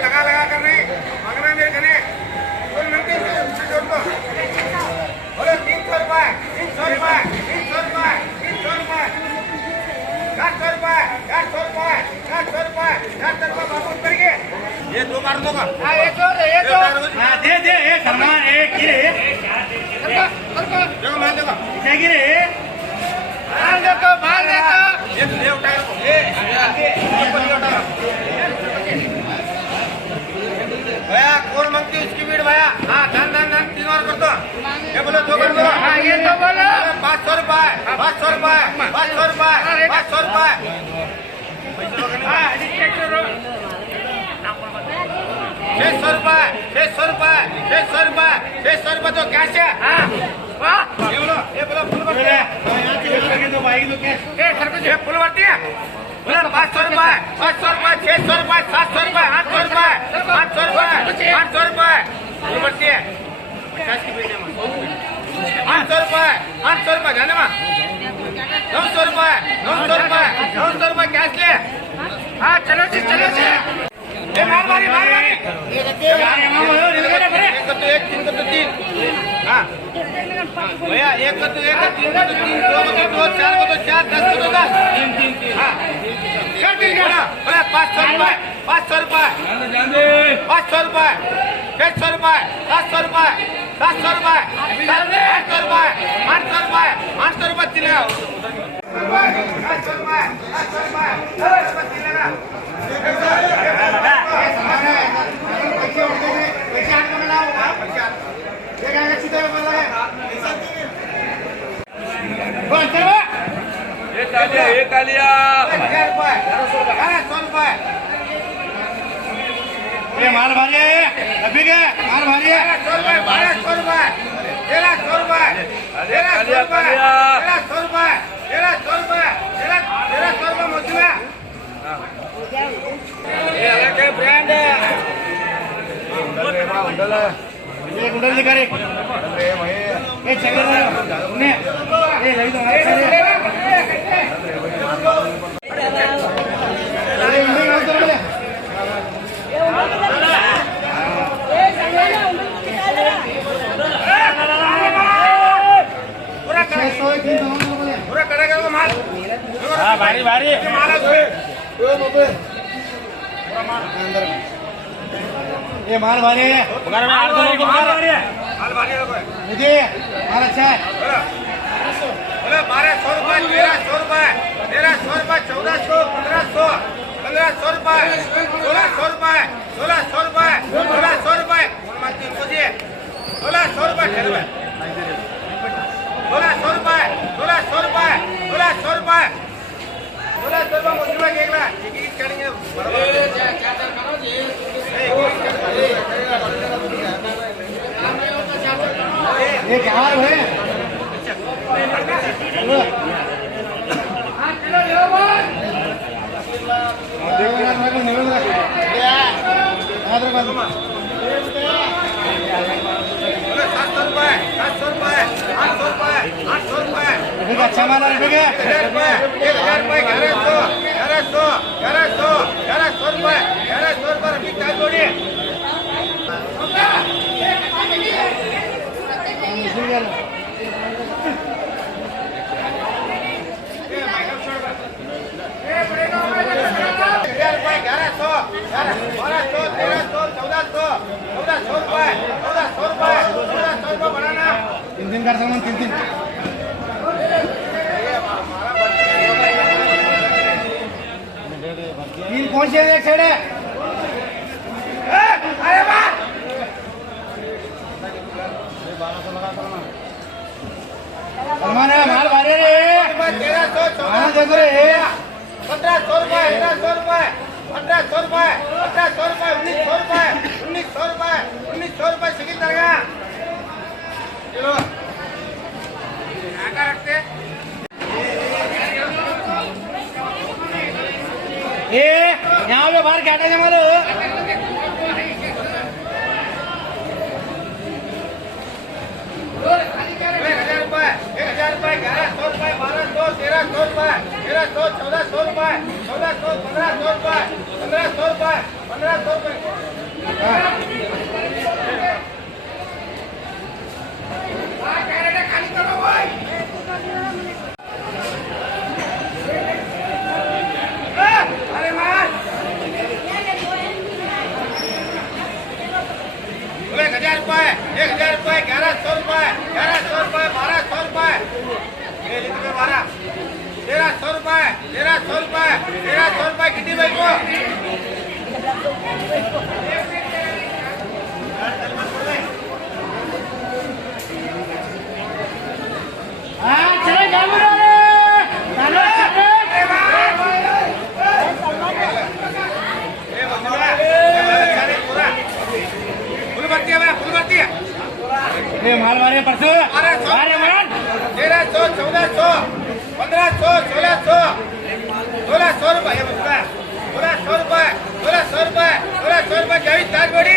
लगा लगा कर नहीं मंगना नहीं करने बोले 300 रुपए 300 रुपए 300 रुपए 300 रुपए 400 रुपए 400 रुपए 400 रुपए 400 रुपए बाबू करिए ये दो काट दो का एक दे दे एक सलमान एक गिरे देखो मैं देखो क्या गिरे माल देखो ये ले उठा भैया कौन मांगती है इसकी भीड़ भैया हाँ धन धन धन 3 और कर दो ये बोलो 2 कर दो हाँ ये तो बोलो 500 रुपए 500 रुपए 500 रुपए 500 रुपए 600 रुपए 600 रुपए 600 रुपए 600 रुपए तो कैश है ये बोलो फुल भरती तो भाई तो कैश ये फुल भरती है बोले 500 रुपए 500 रुपए 600 रुपए 700 रुपए 800 रुपए 500 रुपए 800 रुपए फुल भरती है 50 की भेजे 800 रुपए 800 रुपए जाने में 900 रुपए 900 रुपए 900 रुपए कैश ले हाँ चलो जी ये मार मारी एक तो 1 3 को तो 3 हाँ भैया 1 को तो 1 3 को तो 3 2 को तो 2 4 को तो 4 10 को तो 10 3 3 हाँ भैया 500 रुपए 500 रुपए 500 रुपए 600 रुपए 700 रुपए 700 रुपए 800 रुपए 800 रुपए 800 रुपए चलेगा 800 रुपए 800 रुपए चलेगा एक आलिया ये माल भारी है अभी के माल भारी है 100 रुपए 100 रुपए 100 रुपए 100 रुपए 100 रुपए 100 रुपए 100 रुपए मौसम है ये अलग है ब्रांड है ये गुंडल दिखा रे ये चल रहा है ये लगी तो पूरा करेगा वो माल हाँ भारी भारी माल ये माल भारी है माल भारी है मुझे माल अच्छा है बोले 1200 रुपए 1300 रुपए 1300 रुपए 1400 1500 1500 रुपए 1600 रुपए 1600 रुपए 1600 रुपए 1600 रुपए 1600 रुपए 1600 रुपए 1600 रुपए 1600 रुपए 1600 रुपए मुझे में केक ला टिकट करेंगे ये क्या है अच्छा माल है 1000 रुपए 1100 रुपए 1100 रुपए अभी क्या जोड़िए तीन कर सकते तीन कौन से एक साइड है अरे वाह सलमान है माल भारी रे 1300 देखो रे 1500 रुपए 1300 रुपए 1500 रुपए 1500 रुपए 1900 रुपए 1900 रुपए 1900 रुपए सिकिल दरगा चलो आका रखते ए यहाँ पे बाहर काटे हमारे रुपए 1300 1400 रुपए 1400 1500 रुपए 1500 रुपए 1500 रुपए खाली करो भाई अरे मार 1000 रुपए 1100 रुपए 1100 रुपए 1200 रुपए ये लिख 12 1300 रुपए 1300 रुपए कितनी भाई को हाँ चलो जाओ रे चलो फुल भर्ती है ये माल मारे परसों 1300 1400 1500 1600 1600 रुपए 1600 रुपए 1600 रुपए 1600 रुपए जावी ताज बड़ी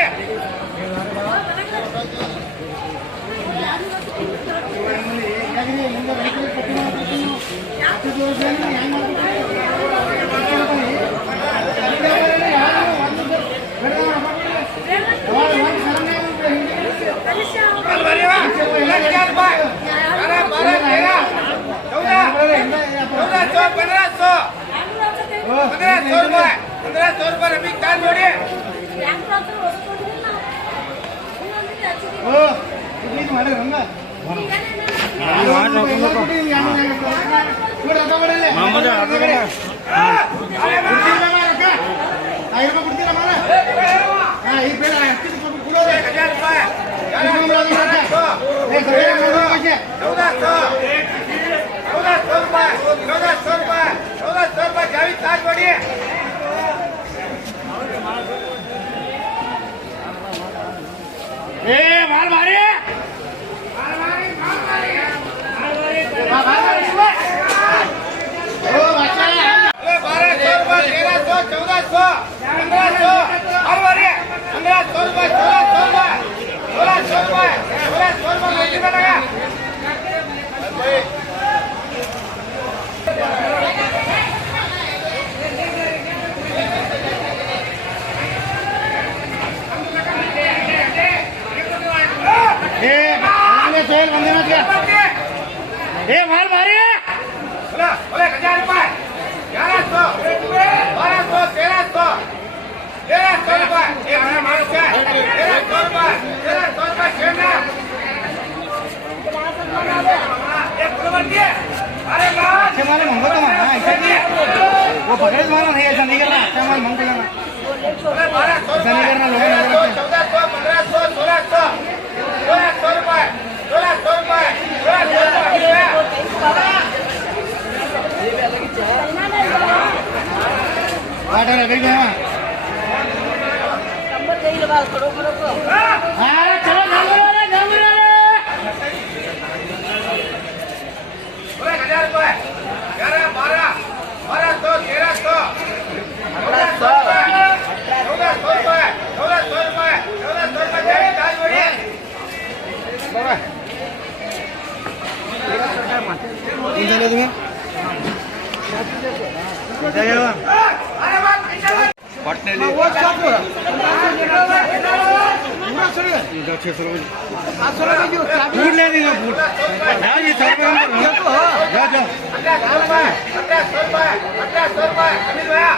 माल मारे माल मारे 1000 रुपए 1100 1200 1300 1300 रुपए एक माणूस है 1300 रुपए 1300 रुपए छेड़ना एक फुलवंती है अरे अच्छे माले मंगो तो माना ऐसा नहीं वो पकड़े माना नहीं ऐसा नहीं करना अच्छा माल मंग लेना 1200 नहीं करना लोग 1400 1500 1600 1600 रुपए 1600 रुपए 1600 रुपए पटने ले फूट ले देंगे फूट ये 100 रुपए 1800 रुपए अमित भैया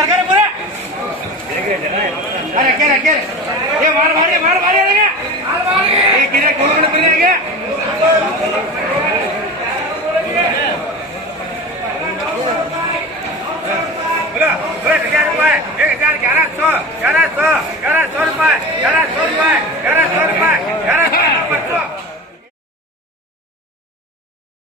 सरकार पूरे अरे क्या क्या ये मार मारे रहेगा ये किरे गोल में पूरे रहेगा बोला बोला 1000 रुपए 1100 रुपए 1100 रुपए